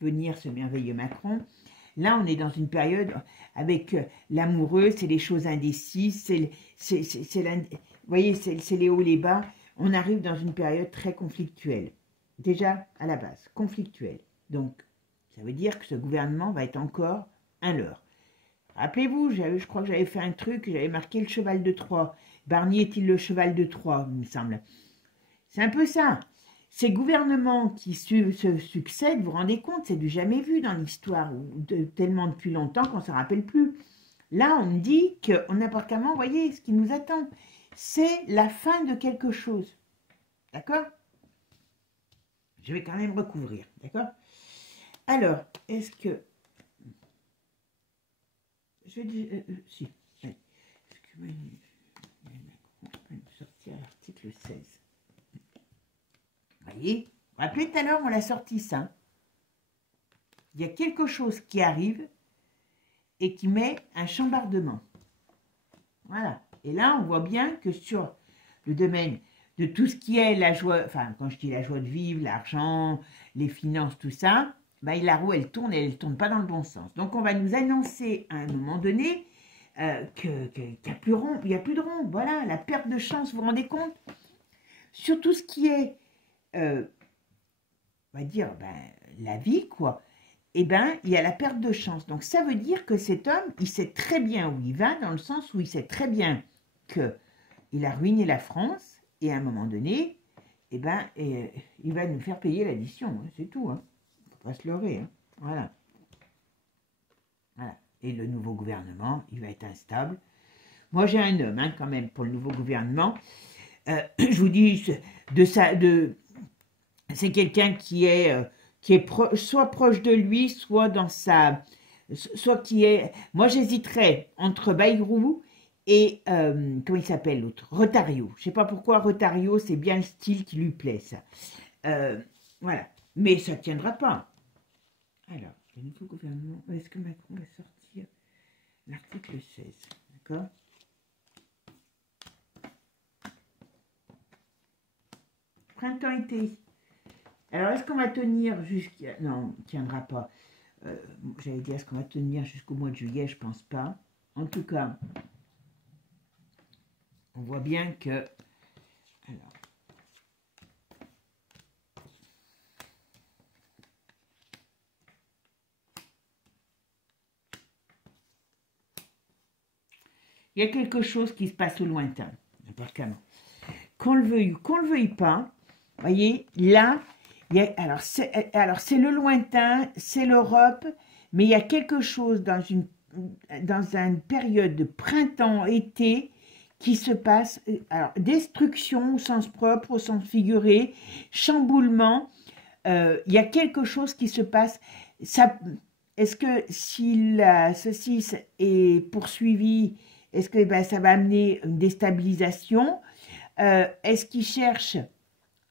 venir ce merveilleux Macron. Là, on est dans une période avec l'amoureux, c'est les choses indécises, vous voyez, c'est les hauts, les bas. On arrive dans une période très conflictuelle. Déjà, à la base, conflictuelle. Donc, ça veut dire que ce gouvernement va être encore un leurre. Rappelez-vous, je crois que j'avais fait un truc, j'avais marqué le cheval de Troie. Barnier est-il le cheval de Troie, il me semble. C'est un peu ça. Ces gouvernements qui se succèdent, vous vous rendez compte, c'est du jamais vu dans l'histoire, tellement depuis longtemps qu'on ne se rappelle plus. Là, on me dit qu'on n'importe comment, vous voyez, ce qui nous attend, c'est la fin de quelque chose. D'accord? Je vais quand même recouvrir, d'accord? Alors, est-ce que... Je vais... si. Est-ce que Macron peut nous sortir l'article 16? Vous voyez, vous vous rappelez tout à l'heure, on l'a sorti ça. Il y a quelque chose qui arrive et qui met un chambardement. Voilà. Et là, on voit bien que sur le domaine de tout ce qui est la joie, enfin, quand je dis la joie de vivre, l'argent, les finances, tout ça, ben, la roue, elle tourne et elle ne tourne pas dans le bon sens. Donc, on va nous annoncer à un moment donné qu'il n'y a plus de rond. Voilà, la perte de chance, vous vous rendez compte? Sur tout ce qui est... on va dire, la vie, quoi, eh bien, il y a la perte de chance. Donc, ça veut dire que cet homme, il sait très bien où il va, dans le sens où il sait très bien qu'il a ruiné la France, et à un moment donné, eh ben, il va nous faire payer l'addition, hein, c'est tout. Hein. Il ne faut pas se leurrer. Hein. Voilà. Voilà. Et le nouveau gouvernement, il va être instable. Moi, j'ai un homme, hein, quand même, pour le nouveau gouvernement. Je vous dis, c'est quelqu'un qui est soit proche de lui, soit qui est... Moi, j'hésiterais entre Bayrou et, comment il s'appelle l'autre? Retailleau. Je ne sais pas pourquoi Retailleau, c'est bien le style qui lui plaît, ça. Voilà. Mais ça ne tiendra pas. Alors, le nouveau gouvernement, est-ce que Macron va sortir L'article 16, d'accord? Printemps-été. Alors, est-ce qu'on va tenir jusqu'à... Non, on ne tiendra pas. J'allais dire, est-ce qu'on va tenir jusqu'au mois de juillet? Je pense pas. En tout cas, on voit bien que... Alors, il y a quelque chose qui se passe au lointain, n'importe comment. Qu'on le veuille pas, vous voyez, là, alors c'est le lointain, c'est l'Europe, mais il y a quelque chose dans une période de printemps-été qui se passe, alors destruction au sens propre, au sens figuré, chamboulement, il y a quelque chose qui se passe. Est-ce que si ceci est poursuivi, est-ce que ça va amener une déstabilisation? Est-ce qu'il cherche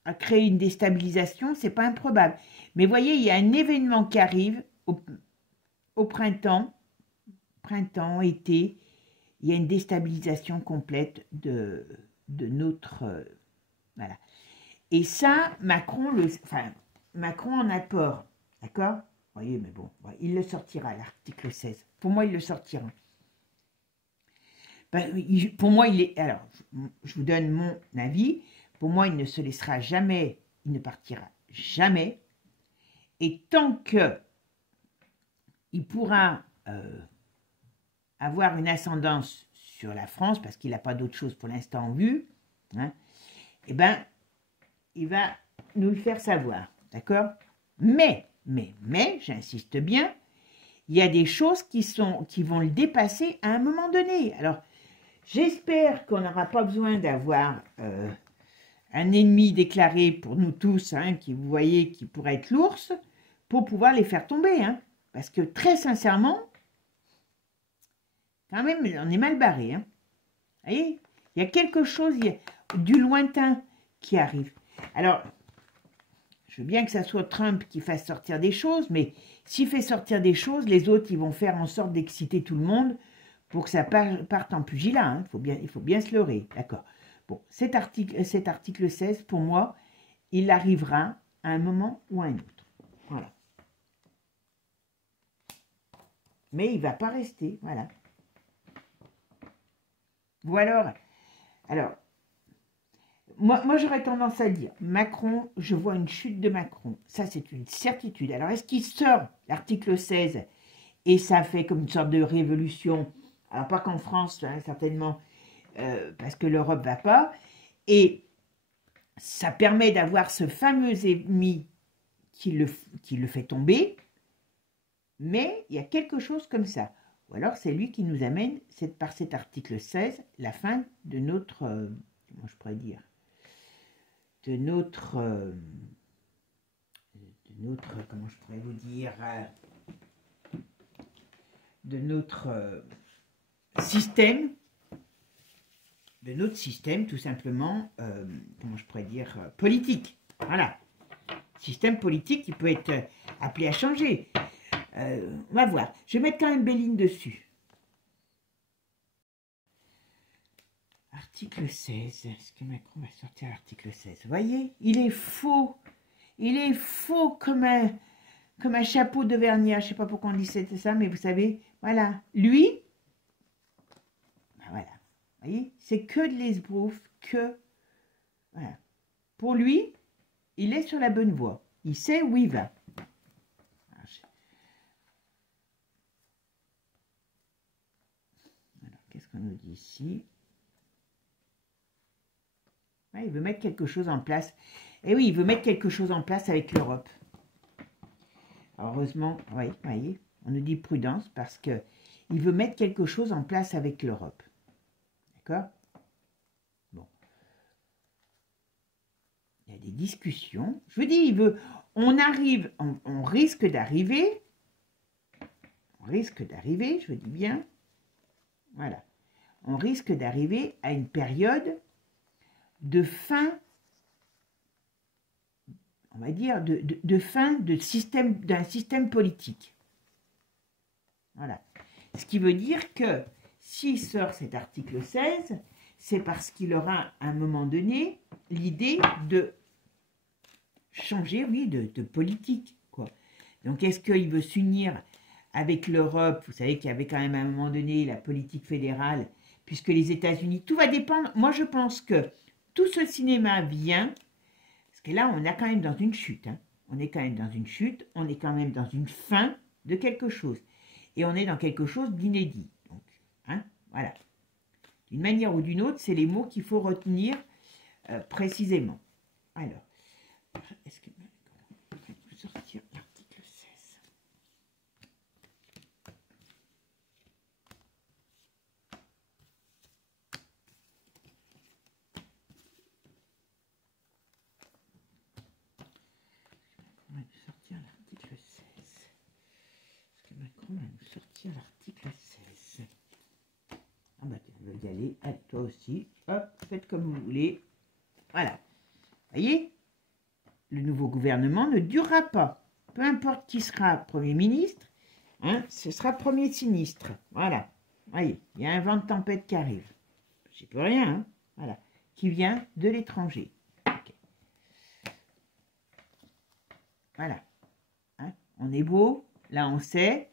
à créer une déstabilisation? C'est pas improbable. Mais voyez, il y a un événement qui arrive au printemps, été, il y a une déstabilisation complète de notre... voilà. Et ça, Macron en a peur, d'accord? Vous voyez, mais bon, il le sortira, l'article 16. Pour moi, il le sortira. Pour moi, il est... Alors, je vous donne mon avis. Pour moi, il ne se laissera jamais, il ne partira jamais. Et tant que il pourra avoir une ascendance sur la France, parce qu'il n'a pas d'autre chose pour l'instant en vue, hein, eh ben, il va nous le faire savoir, d'accord? Mais, j'insiste bien, il y a des choses qui vont le dépasser à un moment donné. Alors, j'espère qu'on n'aura pas besoin d'avoir un ennemi déclaré pour nous tous, hein, qui, vous voyez, qui pourrait être l'ours, pour pouvoir les faire tomber. Hein, parce que très sincèrement, quand même, on est mal barré. Hein. Vous voyez, il y a quelque chose du lointain qui arrive. Alors, je veux bien que ça soit Trump qui fasse sortir des choses, mais s'il fait sortir des choses, les autres, ils vont faire en sorte d'exciter tout le monde pour que ça parte en pugilat. Hein. Il faut bien se leurrer, d'accord. Bon, cet article 16, pour moi, il arrivera à un moment ou à un autre. Voilà. Mais il ne va pas rester, voilà. Ou alors, moi j'aurais tendance à dire, Macron, je vois une chute de Macron. Ça, c'est une certitude. Alors, est-ce qu'il sort l'article 16 et ça fait comme une sorte de révolution? Alors, pas qu'en France, hein, certainement, parce que l'Europe ne va pas. Et ça permet d'avoir ce fameux ennemi qui le fait tomber. Mais il y a quelque chose comme ça. Ou alors, c'est lui qui nous amène, par cet article 16, la fin de notre... comment je pourrais dire? De notre... comment je pourrais vous dire? De notre système. De notre système, tout simplement, comment je pourrais dire? Politique. Voilà. Système politique qui peut être appelé à changer. On va voir. Je vais mettre quand même Béline dessus. Article 16. Est-ce que Macron va sortir l'article 16? Vous voyez, il est faux. Il est faux comme un chapeau d'Auvergnat. Je ne sais pas pourquoi on dit ça, mais vous savez, voilà. Lui, ben voilà. Vous voyez, c'est que de l'esbrouf, que... Voilà. Pour lui, il est sur la bonne voie. Il sait où il va. Alors, qu'est-ce qu'on nous dit ici? Ouais, il veut mettre quelque chose en place. Et oui, il veut mettre quelque chose en place avec l'Europe. Heureusement, oui, vous voyez, on nous dit prudence parce que il veut mettre quelque chose en place avec l'Europe. D'accord? Bon. Il y a des discussions. Je vous dis, on risque d'arriver, je vous dis bien, voilà, on risque d'arriver à une période de fin, on va dire, d'un système politique. Voilà. Ce qui veut dire que s'il sort cet article 16, c'est parce qu'il aura à un moment donné l'idée de changer, oui, de politique, quoi. Donc, est-ce qu'il veut s'unir avec l'Europe? Vous savez qu'il y avait quand même à un moment donné la politique fédérale, puisque les États-Unis, tout va dépendre. Moi, je pense que tout ce cinéma vient, parce que là, on est quand même dans une chute, hein. On est quand même dans une chute, on est quand même dans une fin de quelque chose. Et on est dans quelque chose d'inédit. Donc, hein, voilà. D'une manière ou d'une autre, c'est les mots qu'il faut retenir précisément. Alors, est-ce que je vais sortir l'article 16? On va nous sortir l'article 16. Est-ce que Macron va nous sortir l'article 16? Ah bah tu veux y aller, allez, toi aussi, hop, faites comme vous voulez. Voilà. Voyez, le nouveau gouvernement ne durera pas. Peu importe qui sera Premier ministre, hein, ce sera premier sinistre. Voilà. Voyez, il y a un vent de tempête qui arrive. J'y peux rien, hein. Voilà. Qui vient de l'étranger. Okay. Voilà. Hein, on est beau, là on sait.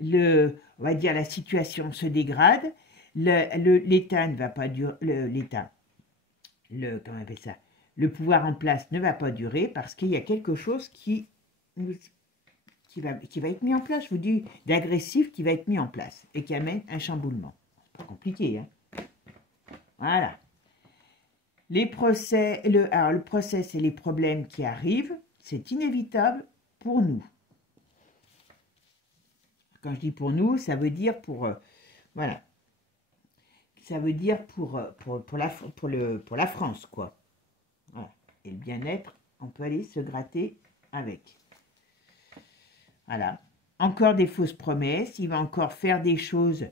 On va dire la situation se dégrade. L'État ne va pas durer. Comment on appelle ça? Le pouvoir en place ne va pas durer parce qu'il y a quelque chose qui va être mis en place, je vous dis, d'agressif qui va être mis en place et qui amène un chamboulement. Pas compliqué, hein. Voilà. Les procès, alors le procès, c'est les problèmes qui arrivent, c'est inévitable pour nous. Quand je dis pour nous, ça veut dire pour, voilà. Ça veut dire pour la France, quoi. Voilà. Et le bien-être, on peut aller se gratter avec. Voilà. Encore des fausses promesses. Il va encore faire des choses,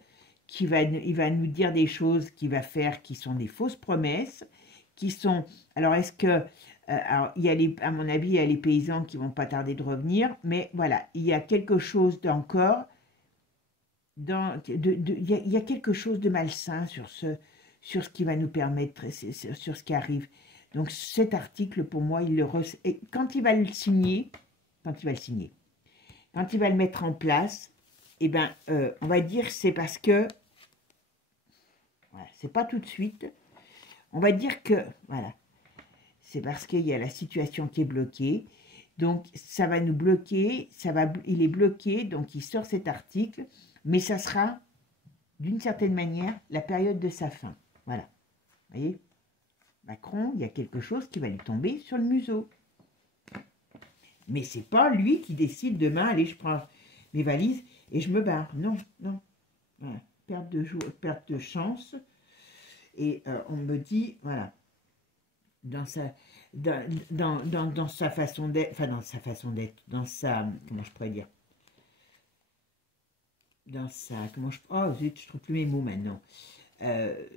il va nous dire des choses qu'il va faire qui sont des fausses promesses, qui sont... Alors, est-ce que... alors, à mon avis, il y a les paysans qui vont pas tarder de revenir, mais voilà, il y a quelque chose d'encore... Il y a quelque chose de malsain sur ce qui va nous permettre, sur ce qui arrive. Donc cet article, pour moi, quand il va le signer, quand il va le mettre en place, eh ben, on va dire c'est parce que, voilà, c'est pas tout de suite, on va dire que, voilà, c'est parce qu'il y a la situation qui est bloquée, donc ça va nous bloquer, il est bloqué, donc il sort cet article, mais ça sera, d'une certaine manière, la période de sa fin. Voilà. Vous voyez, Macron, il y a quelque chose qui va lui tomber sur le museau. Mais c'est pas lui qui décide demain, allez, je prends mes valises et je me barre. Non, non. Voilà. Perte de chance. Et on me dit, voilà, dans sa façon d'être, enfin dans sa, comment je pourrais dire, dans sa, oh zut, je trouve plus mes mots maintenant. Ouais.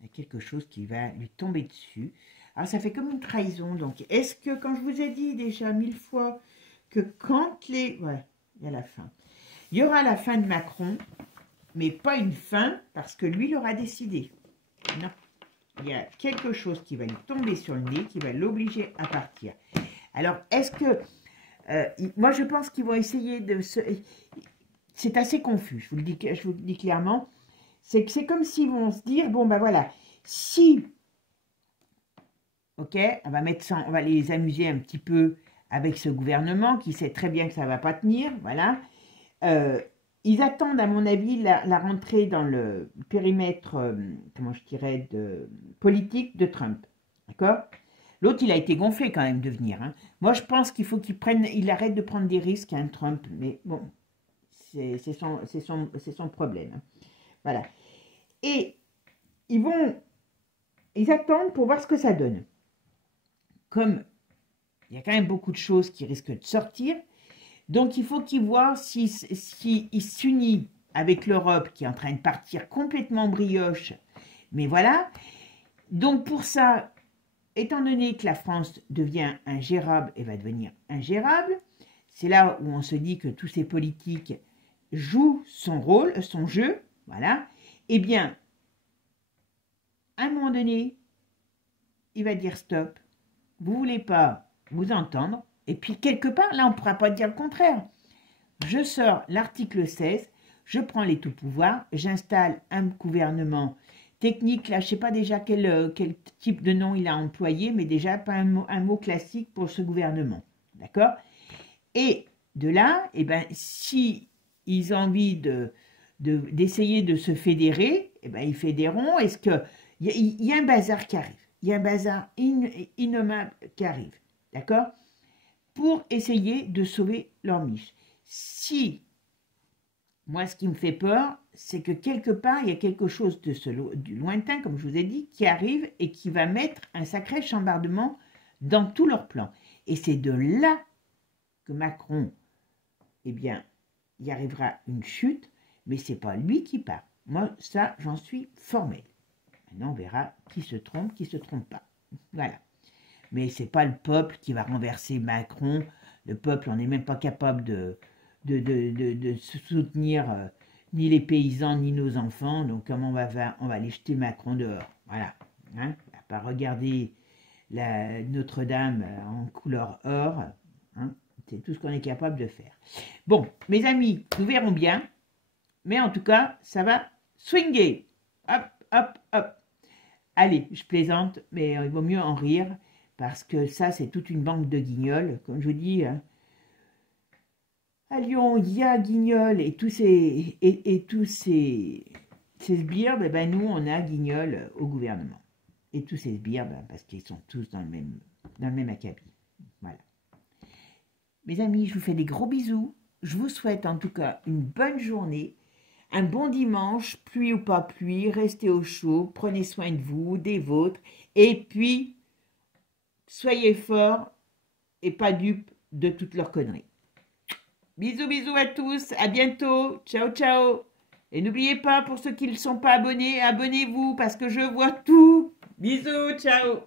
Il y a quelque chose qui va lui tomber dessus. Alors ça fait comme une trahison. Donc est-ce que, quand je vous ai dit déjà 1000 fois que quand ouais, il y a la fin. Il y aura la fin de Macron, mais pas une fin parce que lui l'aura décidé. Non. Il y a quelque chose qui va lui tomber sur le nez, qui va l'obliger à partir. Alors est-ce que... moi, je pense qu'ils vont essayer de se... C'est assez confus, je vous le dis clairement. C'est comme s'ils vont se dire, bon, ben voilà, si... Ok, on va les amuser un petit peu avec ce gouvernement qui sait très bien que ça ne va pas tenir, voilà. Ils attendent, à mon avis, la rentrée dans le périmètre, comment je dirais, politique de Trump, d'accord ? L'autre, il a été gonflé quand même de venir. Hein. Moi, je pense qu'il faut il arrête de prendre des risques, hein, Trump. Mais bon, c'est son problème. Hein. Voilà. Et ils attendent pour voir ce que ça donne. Comme il y a quand même beaucoup de choses qui risquent de sortir, donc il faut qu'ils voient s'il s'unit avec l'Europe qui est en train de partir complètement brioche. Mais voilà. Donc pour ça... Étant donné que la France devient ingérable et va devenir ingérable, c'est là où on se dit que tous ces politiques jouent son rôle, son jeu, voilà, eh bien, à un moment donné, il va dire stop, vous ne voulez pas vous entendre, et puis quelque part, là, on ne pourra pas dire le contraire. Je sors l'article 16, je prends les tout-pouvoirs, j'installe un gouvernement technique, là, je ne sais pas déjà quel type de nom il a employé, mais déjà pas un mot classique pour ce gouvernement, d'accord? Et de là, eh ben, si ils ont envie d'essayer de se fédérer, eh ben, ils fédéreront. Est-ce que il y a un bazar qui arrive, il y a un bazar innommable qui arrive, d'accord? Pour essayer de sauver leur miche. Si, moi, ce qui me fait peur, c'est que quelque part, il y a quelque chose du lointain, comme je vous ai dit, qui arrive et qui va mettre un sacré chambardement dans tous leurs plans. Et c'est de là que Macron, eh bien, il y arrivera une chute, mais c'est pas lui qui part. Moi, ça, j'en suis formel. Maintenant, on verra qui se trompe pas. Voilà. Mais c'est pas le peuple qui va renverser Macron. Le peuple, on n'est même pas capable de soutenir ni les paysans ni nos enfants. Donc, comment on va faire? On va aller jeter Macron dehors. Voilà. Hein, on va pas regarder Notre-Dame en couleur or. Hein, c'est tout ce qu'on est capable de faire. Bon, mes amis, nous verrons bien. Mais en tout cas, ça va swinger. Hop, hop, hop. Allez, je plaisante, mais il vaut mieux en rire. Parce que ça, c'est toute une banque de guignols. Comme je vous dis, hein, à Lyon, il y a Guignol et tous ces sbires, ben nous, on a Guignol au gouvernement. Et tous ces sbires, ben, parce qu'ils sont tous dans le même acabit. Voilà. Mes amis, je vous fais des gros bisous. Je vous souhaite en tout cas une bonne journée, un bon dimanche, pluie ou pas pluie, restez au chaud, prenez soin de vous, des vôtres, et puis soyez forts et pas dupes de toutes leurs conneries. Bisous, bisous à tous, à bientôt, ciao, ciao. Et n'oubliez pas, pour ceux qui ne sont pas abonnés, abonnez-vous parce que je vois tout. Bisous, ciao.